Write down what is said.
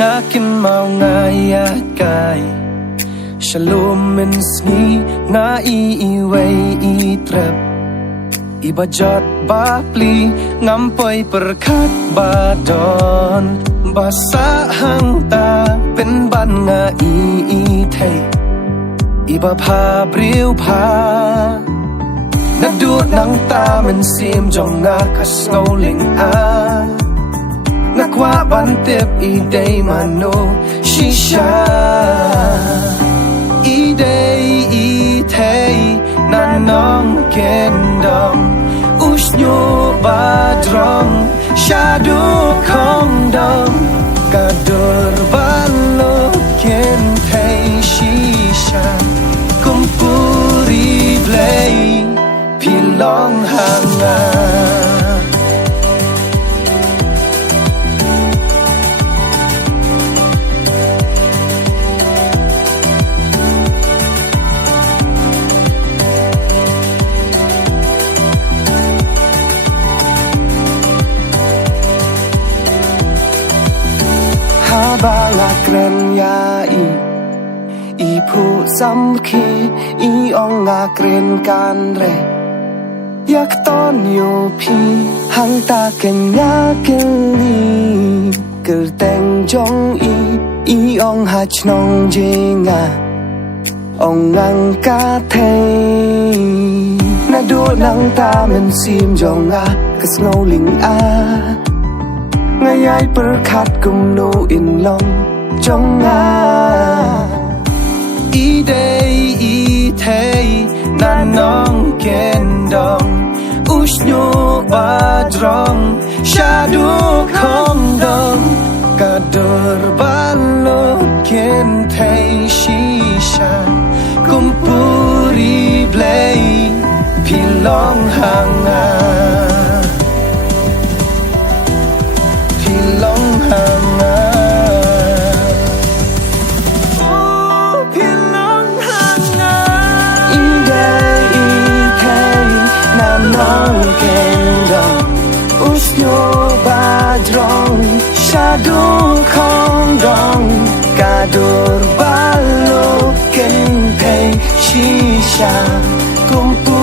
akin mau ngayakay Shalom and sni nga iiway itrap Ibajat bapli ngampoy perkat badon Basahang ta penban nga iitay Iba pa briw pa Nagduot ng tamen sim jong nga kasngauling Nakwa bantip iday mano shisha Iday itay nanong kendong Usnyo badrong Shadu kongdong Kadur balok kentay shisha Kumpuri blay Pilong hangat Habang yai Ipu samki Iong ngakren kanre Yak ton yo pi Hang ta kenya keli Kerteng jong Iong hach nong jenga Ong ngang ka thay Nado nang ta men sim jong Kas ngau ling Ngayay perkat kum no in long Jong Iday itay nanong kendong Usnyo badrong Shadu kongdong Kadur balot kentay shisha Kumpuri blay Pilong hangat Pilong hangat Oh, pilong hangat Iday itay nanong kendong Usnyo badrong Shadu kongdong Kadur balok kentay shisha Kumpuri